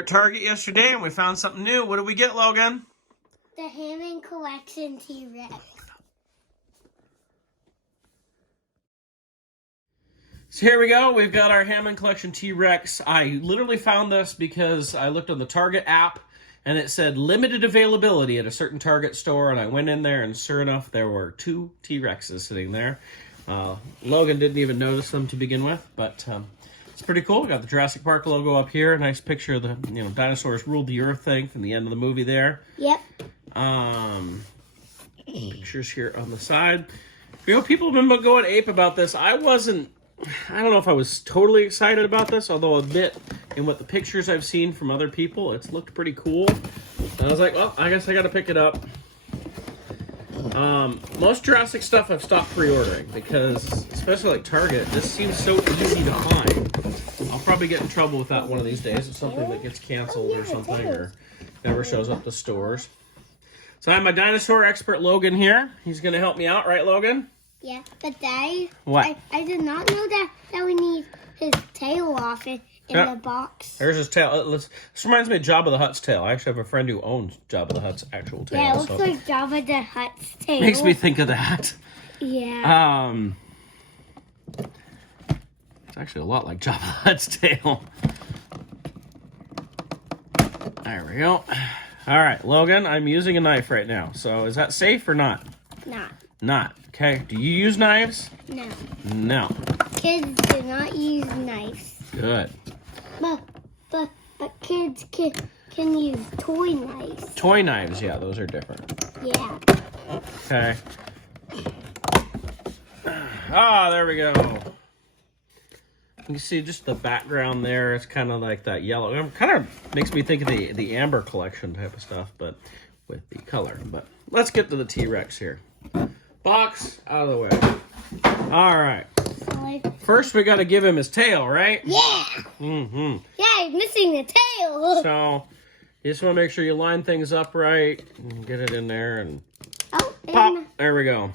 at Target yesterday and we found something new. What did we get, Logan? The Hammond Collection T-Rex. So here we go. We've got our Hammond Collection T-Rex. I literally found this because I looked on the Target app and it said limited availability at a certain Target store, and I went in there and sure enough there were 2 T-Rexes sitting there. Logan didn't even notice them to begin with, but it's pretty cool. We got the Jurassic Park logo up here. A nice picture of the dinosaurs ruled the earth thing from the end of the movie there. Yep. Pictures here on the side. People have been going ape about this. I don't know if I was totally excited about this, although a bit in what the pictures I've seen from other people, it's looked pretty cool. And I was like, well, I guess I got to pick it up. Most Jurassic stuff I've stopped pre-ordering because, especially like Target, this seems so easy to find. I'll probably get in trouble with that one of these days. It's something that gets canceled or something, or never shows up to stores. So I have my dinosaur expert Logan here. He's going to help me out, right, Logan? Yeah, but Daddy, what? I did not know that we need his tail off in the box. There's his tail. This reminds me of Jabba the Hutt's tail. I actually have a friend who owns Jabba the Hutt's actual tail. Yeah, it looks like Jabba the Hutt's tail. Makes me think of that. Yeah. It's actually a lot like Jabba the Hutt's tail. There we go. All right, Logan, I'm using a knife right now. So is that safe or not? Not. Okay. Do you use knives? No. No. Kids do not use knives. Good. But kids can use toy knives. Toy knives, yeah, those are different. Yeah. Okay. Ah, there we go. You can see just the background there. It's kind of like that yellow. It kind of makes me think of the Amber collection type of stuff, but with the color. But let's get to the T-Rex here. Box out of the way. All right. First, we got to give him his tail, right? Yeah. Mm-hmm. Yeah, he's missing the tail. So, you just want to make sure you line things up right and get it in there and pop. There we go.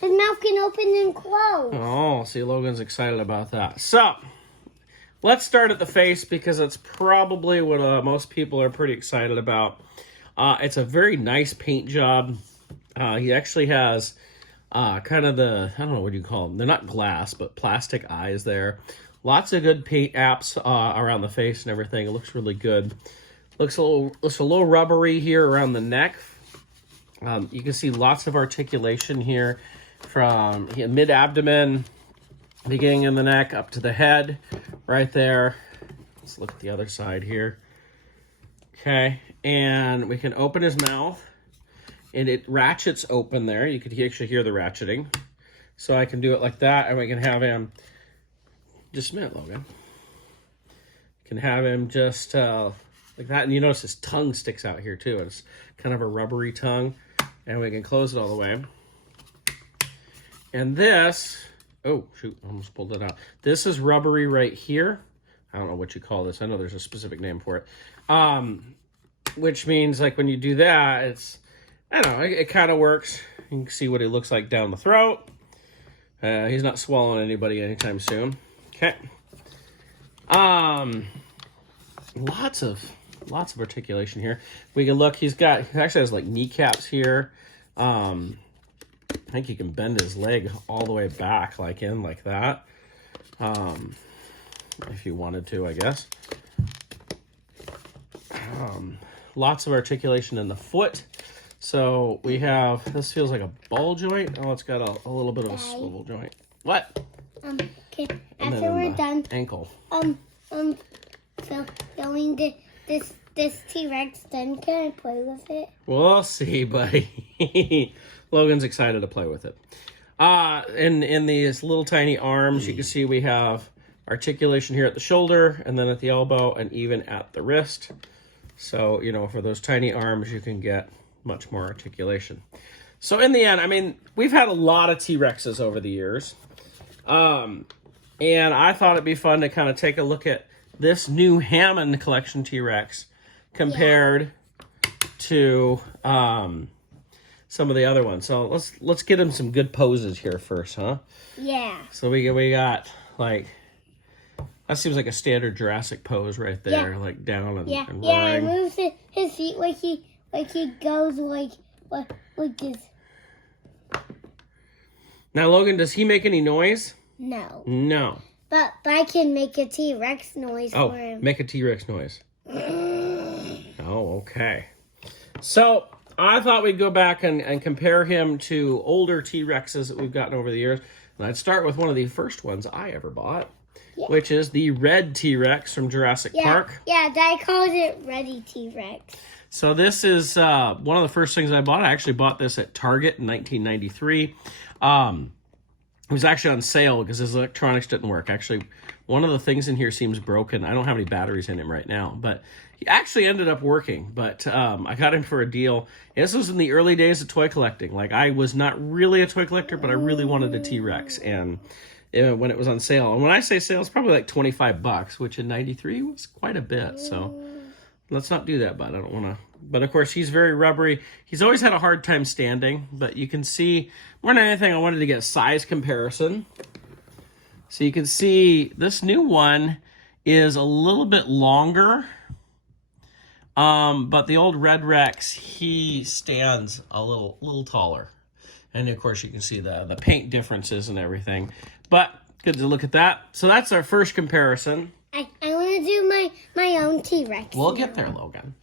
His mouth can open and close. Oh, see, Logan's excited about that. So, let's start at the face because it's probably what most people are pretty excited about. It's a very nice paint job. He actually has kind of I don't know what you call them. They're not glass, but plastic eyes there. Lots of good paint apps around the face and everything. It looks really good. Looks a little rubbery here around the neck. You can see lots of articulation here from mid-abdomen, beginning in the neck, up to the head, right there. Let's look at the other side here. Okay, and we can open his mouth. And it ratchets open there. You could actually hear the ratcheting. So I can do it like that, and we can have him... Just a minute, Logan. Can have him just like that. And you notice his tongue sticks out here, too. It's kind of a rubbery tongue. And we can close it all the way. And this... Oh, shoot. I almost pulled it out. This is rubbery right here. I don't know what you call this. I know there's a specific name for it. Which means, like, when you do that, it's... I don't know, it kind of works. You can see what it looks like down the throat. He's not swallowing anybody anytime soon. Okay. Lots of articulation here. We can look, he actually has like kneecaps here. I think he can bend his leg all the way back, like that. If you wanted to, I guess. Lots of articulation in the foot. So we have, this feels like a ball joint. Oh, it's got a little bit of a swivel joint. What? Okay, after we're done. Ankle. So going this T-Rex done, can I play with it? We'll see, buddy. Logan's excited to play with it. In these little tiny arms, you can see we have articulation here at the shoulder, and then at the elbow, and even at the wrist. So, for those tiny arms, you can get much more articulation. So in the end, I mean, we've had a lot of T-Rexes over the years. And I thought it'd be fun to kind of take a look at this new Hammond collection T-Rex compared to some of the other ones. So let's get him some good poses here first, huh? Yeah. So we got like That seems like a standard Jurassic pose right there, like down and and yeah. He roaring. moves his feet like he goes like this. Now, Logan, does he make any noise? No. No. But I can make a T-Rex noise Oh, for him. make a T-Rex noise. Oh, okay. So I thought we'd go back and compare him to older T-Rexes that we've gotten over the years. And I'd start with one of the first ones I ever bought, which is the red T-Rex from Jurassic Park. Yeah, Dad calls it Ready T-Rex. So this is one of the first things I bought. I actually bought this at Target in 1993. It was actually on sale because his electronics didn't work. Actually, one of the things in here seems broken. I don't have any batteries in him right now, but he actually ended up working. But I got him for a deal. And this was in the early days of toy collecting. Like, I was not really a toy collector, but I really wanted a T-Rex. And when it was on sale, and when I say sale, it's probably like $25, which in 93 was quite a bit. So let's not do that, bud. I don't want to. But of course, he's very rubbery. He's always had a hard time standing, but you can see, more than anything, I wanted to get a size comparison. So you can see this new one is a little bit longer, but the old Red Rex, he stands a little taller. And of course, you can see the paint differences and everything. But good to look at that. So that's our first comparison. I want to do my own T-Rex. We'll get there, Logan.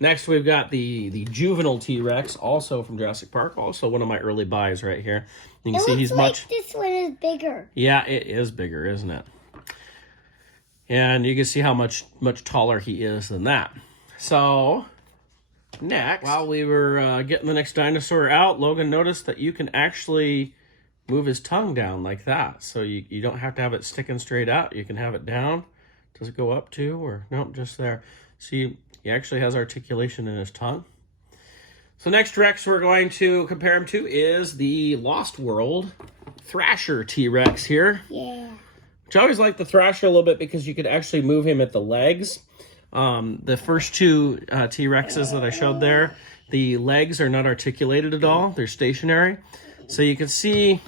Next, we've got the juvenile T-Rex, also from Jurassic Park. Also one of my early buys right here. You can see he's much. This one is bigger. Yeah, it is bigger, isn't it? And you can see how much taller he is than that. So next, while we were getting the next dinosaur out, Logan noticed that you can actually move his tongue down like that. So you don't have to have it sticking straight out. You can have it down. Does it go up too? Or nope, just there. See, he actually has articulation in his tongue. So next Rex we're going to compare him to is the Lost World Thrasher T-Rex here. Yeah. Which I always like the Thrasher a little bit because you could actually move him at the legs. The first two T-Rexes that I showed there, the legs are not articulated at all. They're stationary. So you can see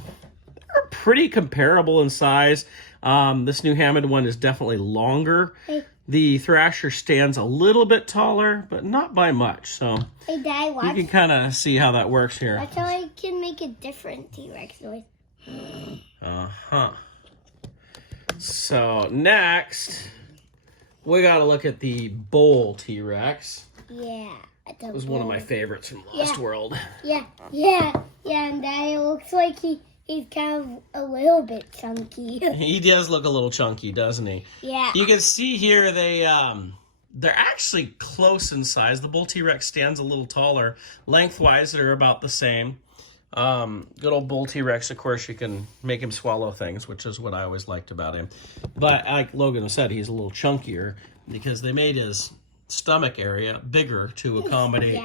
they're pretty comparable in size. This new Hammond one is definitely longer. The Thrasher stands a little bit taller, but not by much. So hey, Dad, watch. you can kind of see how that works here. Watch how I can make a different T-Rex noise. Uh-huh. So next, we got to look at the Bull T-Rex. Yeah. It was one of my favorites from Lost World. Yeah, and it looks like he's kind of a little bit chunky. He does look a little chunky, doesn't he? Yeah. You can see here they're actually close in size. The Bull T-Rex stands a little taller. Lengthwise, they're about the same. Good old Bull T-Rex, of course, you can make him swallow things, which is what I always liked about him. But like Logan said, he's a little chunkier because they made his stomach area bigger to accommodate,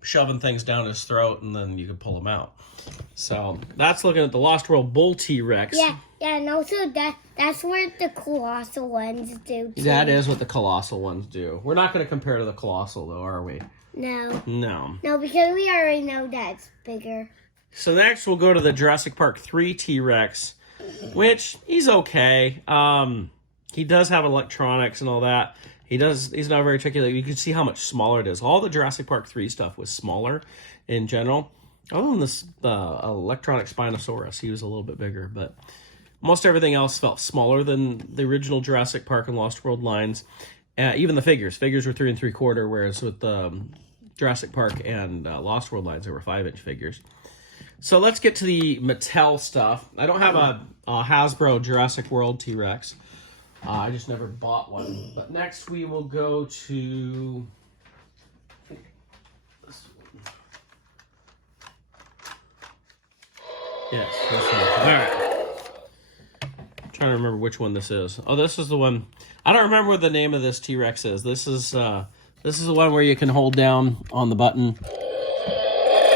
shoving things down his throat, and then you can pull him out. So that's looking at the Lost World Bull T-Rex. Yeah, and also that's what the colossal ones do too. That is what the colossal ones do. We're not going to compare to the colossal, though, are we? No. No. No, because we already know that's bigger. So next we'll go to the Jurassic Park 3 T-Rex, which he's okay. He does have electronics and all that. He's not very articulate. You can see how much smaller it is. All the Jurassic Park 3 stuff was smaller in general. Other than this electronic Spinosaurus, he was a little bit bigger, but most everything else felt smaller than the original Jurassic Park and Lost World lines. Even the figures were 3 3/4, whereas with Jurassic Park and Lost World lines, they were 5-inch figures. So let's get to the Mattel stuff. I don't have a Hasbro Jurassic World T-Rex. I just never bought one. But next we will go to this one. Yes, this one. All right. I'm trying to remember which one this is. Oh, this is the one. I don't remember what the name of this T-Rex is. This is the one where you can hold down on the button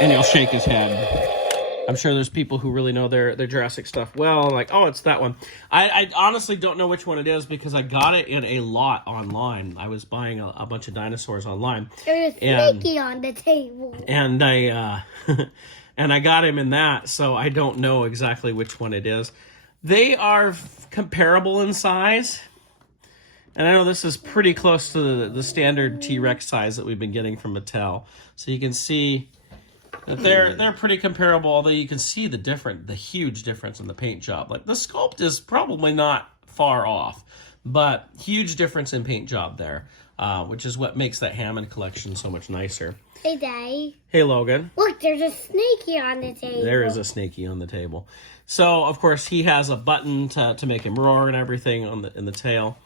and he'll shake his head. I'm sure there's people who really know their Jurassic stuff well, like, oh, it's that one. I honestly don't know which one it is because I got it in a lot online. I was buying a bunch of dinosaurs online. There's a sneaky on the table. And I and I got him in that, so I don't know exactly which one it is. They are comparable in size. And I know this is pretty close to the standard T-Rex size that we've been getting from Mattel. So you can see that they're pretty comparable, although you can see the huge difference in the paint job. Like the sculpt is probably not far off, but huge difference in paint job there, which is what makes that Hammond collection so much nicer. Hey, Daddy. Hey, Logan. Look, there's a snakey on the table. There is a snakey on the table. So, of course, he has a button to make him roar and everything in the tail.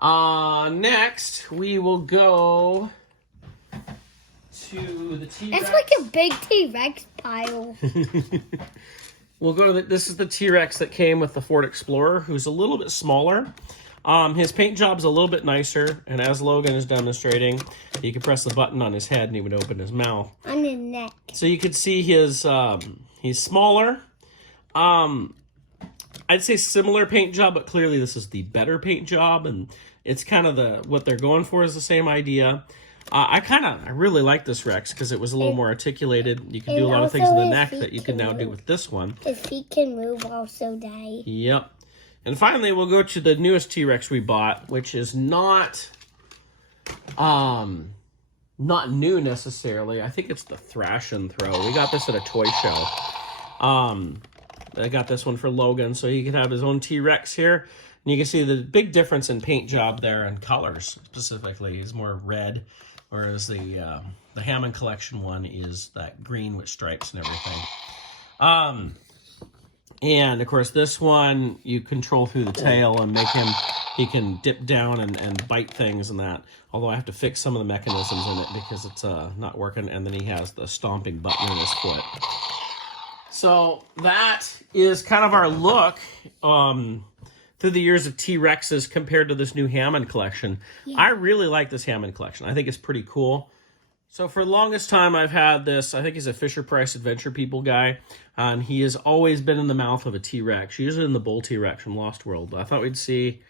Next, we will go to the T-Rex. It's like a big T-Rex pile. We'll go to this is the T-Rex that came with the Ford Explorer, who's a little bit smaller. His paint job's a little bit nicer, and as Logan is demonstrating, you can press the button on his head and he would open his mouth. On his neck. So you can see his he's smaller. I'd say similar paint job, but clearly this is the better paint job, and it's kind of what they're going for is the same idea. I really like this Rex because it was a little more articulated. You can do a lot of things in the neck that you can now do with this one. His feet can move also, Daddy. Yep. And finally, we'll go to the newest T-Rex we bought, which is not new necessarily. I think it's the Thrash and Throw. We got this at a toy show. I got this one for Logan, so he could have his own T-Rex here. And you can see the big difference in paint job there and colors specifically. He's more red, whereas the Hammond collection one is that green with stripes and everything. And of course this one you control through the tail and make him, he can dip down and bite things and that. Although I have to fix some of the mechanisms in it because it's not working. And then he has the stomping button in his foot. So that is kind of our look through the years of T-Rexes compared to this new Hammond collection. Yeah. I really like this Hammond collection. I think it's pretty cool. So for the longest time I've had this, I think he's a Fisher-Price Adventure People guy, and he has always been in the mouth of a T-Rex, usually in the bull T-Rex from Lost World. I thought we'd see,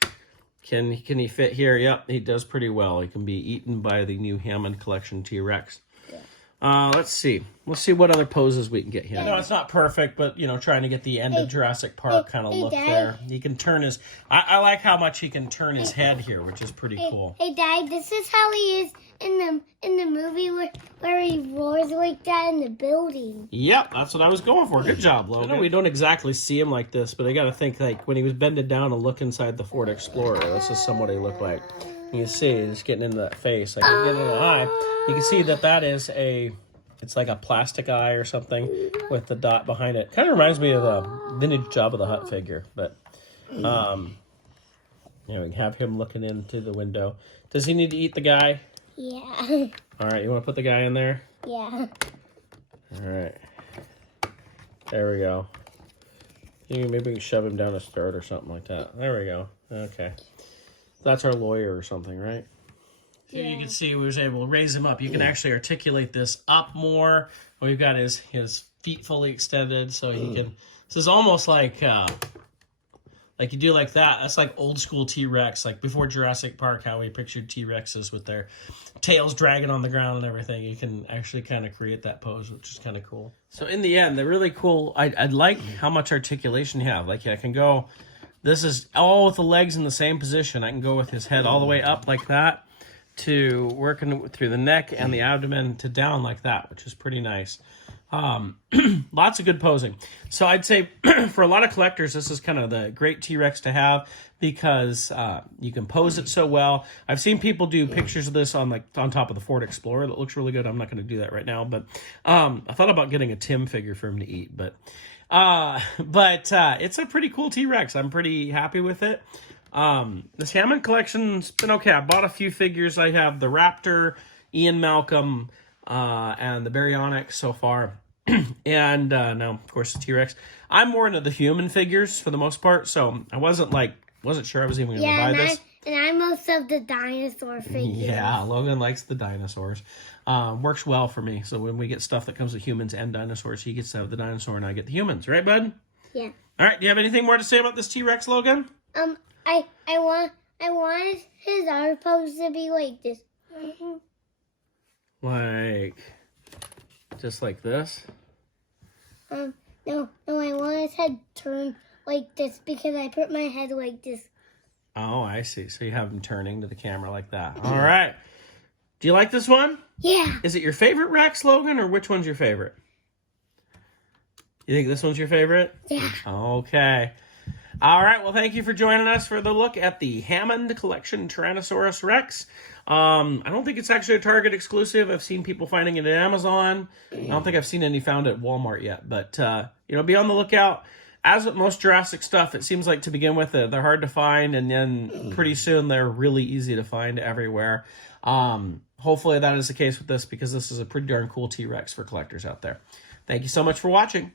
can he fit here? Yep, he does pretty well. He can be eaten by the new Hammond collection T-Rex. Let's see. Let's see what other poses we can get here. No, it's not perfect, but, you know, trying to get the end of Jurassic Park kind of look there. He can turn his... I like how much he can turn his head here, which is pretty cool. Hey, Dad, this is how he is in the movie where he roars like that in the building. Yep, that's what I was going for. Good job, Logan. I know we don't exactly see him like this, but I got to think, like, when he was bending down and look inside the Ford Explorer, this is somewhat he looked like. You can see he's getting into that face, like getting into the eye. You can see that is it's like a plastic eye or something with the dot behind it. Kind of reminds me of the vintage Jabba the Hutt figure, but you know, we can have him looking into the window. Does he need to eat the guy? Yeah. All right, you want to put the guy in there? Yeah. All right. There we go. Maybe we can shove him down his throat or something like that. There we go. Okay. That's our lawyer or something, right? Here you can see we was able to raise him up. You can actually articulate this up more. We've got his feet fully extended, so he can. This is almost like you do like that. That's like old school T-Rex, like before Jurassic Park, how we pictured T-Rexes with their tails dragging on the ground and everything. You can actually kind of create that pose, which is kind of cool. So in the end, they're really cool. I'd like how much articulation you have. Like I can go. This is all with the legs in the same position. I can go with his head all the way up like that to working through the neck and the abdomen to down like that, which is pretty nice. Lots of good posing. So I'd say for a lot of collectors, this is kind of the great T-Rex to have because you can pose it so well. I've seen people do pictures of this on top of the Ford Explorer. That looks really good. I'm not going to do that right now, but I thought about getting a Tim figure for him to eat, but it's a pretty cool T-Rex. I'm pretty happy with it. This Hammond collection's been okay. I bought a few figures. I have the Raptor, Ian Malcolm, and the Baryonyx so far. And now, of course, the T-Rex. I'm more into the human figures for the most part, so I wasn't sure I was even going to buy this. And I'm most of the dinosaur figures. Yeah, Logan likes the dinosaurs. Works well for me. So when we get stuff that comes with humans and dinosaurs, he gets to have the dinosaur and I get the humans. Right, bud? Yeah. All right, do you have anything more to say about this T-Rex, Logan? I want his arm pose to be like this. Like, just like this? No, I want his head turned like this because I put my head like this. Oh, I see. So you have them turning to the camera like that. All right. Do you like this one? Yeah. Is it your favorite Rex, Logan, or which one's your favorite? You think this one's your favorite? Yeah. Okay. All right. Well, thank you for joining us for the look at the Hammond Collection Tyrannosaurus Rex. I don't think it's actually a Target exclusive. I've seen people finding it at Amazon. I don't think I've seen any found at Walmart yet. But, be on the lookout. As with most Jurassic stuff, it seems like to begin with, they're hard to find. And then pretty soon, they're really easy to find everywhere. Hopefully that is the case with this because this is a pretty darn cool T-Rex for collectors out there. Thank you so much for watching.